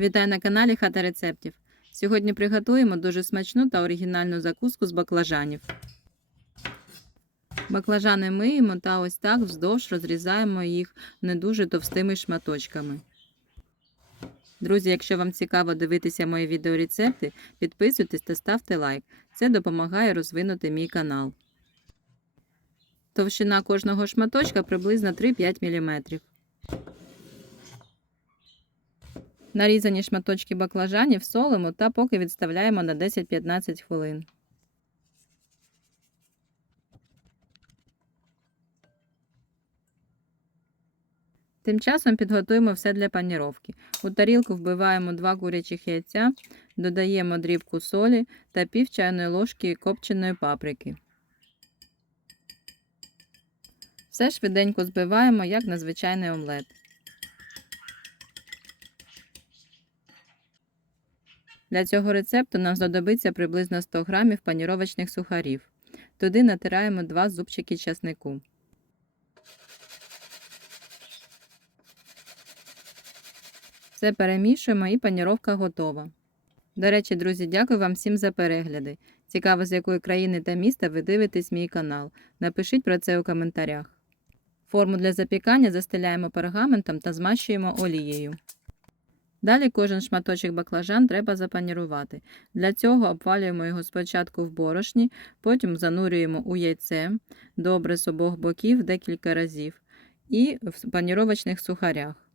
Вітаю на каналі Хата рецептів. Сьогодні приготуємо дуже смачну та оригінальну закуску з баклажанів. Баклажани миємо та ось так вздовж розрізаємо їх не дуже товстими шматочками. Друзі, якщо вам цікаво дивитися мої відеорецепти, підписуйтесь та ставте лайк. Це допомагає розвинути мій канал. Товщина кожного шматочка приблизно 3-5 мм. Нарізані шматочки баклажанів солимо та поки відставляємо на 10-15 хвилин. Тим часом підготуємо все для паніровки. У тарілку вбиваємо 2 курячих яйця, додаємо дрібку солі та пів чайної ложки копченої паприки. Все швиденько збиваємо, як на звичайний омлет. Для цього рецепту нам знадобиться приблизно 100 г паніровочних сухарів. Туди натираємо 2 зубчики часнику. Все перемішуємо і паніровка готова. До речі, друзі, дякую вам всім за перегляди. Цікаво, з якої країни та міста ви дивитесь мій канал. Напишіть про це у коментарях. Форму для запікання застеляємо пергаментом та змащуємо олією. Далі кожен шматочок баклажан треба запанірувати. Для цього обвалюємо його спочатку в борошні, потім занурюємо у яйце, добре з обох боків декілька разів, і в паніровочних сухарях.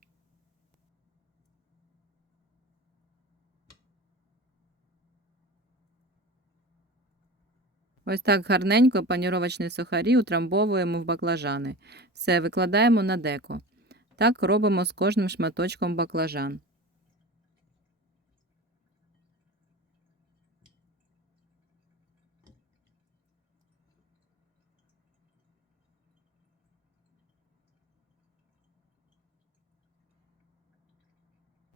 Ось так гарненько паніровочні сухарі утрамбовуємо в баклажани. Все викладаємо на деко. Так робимо з кожним шматочком баклажан.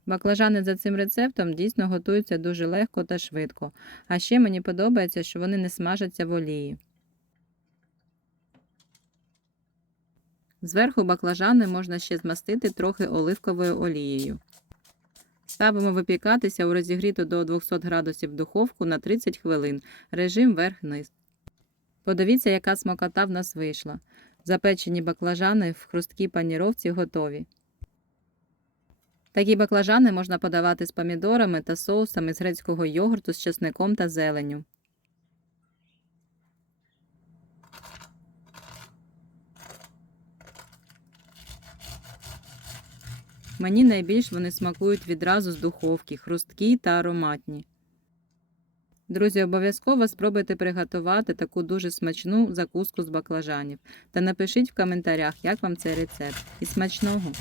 Баклажани за цим рецептом дійсно готуються дуже легко та швидко. А ще мені подобається, що вони не смажаться в олії. Зверху баклажани можна ще змастити трохи оливковою олією. Ставимо випікатися у розігріту до 200 градусів духовку на 30 хвилин. Режим верх-низ. Подивіться, яка смакота в нас вийшла. Запечені баклажани в хрусткій паніровці готові. Такі баклажани можна подавати з помідорами та соусами з грецького йогурту з чесником та зеленю. Мені найбільш вони смакують відразу з духовки, хрусткі та ароматні. Друзі, обов'язково спробуйте приготувати таку дуже смачну закуску з баклажанів та напишіть в коментарях, як вам цей рецепт. І смачного!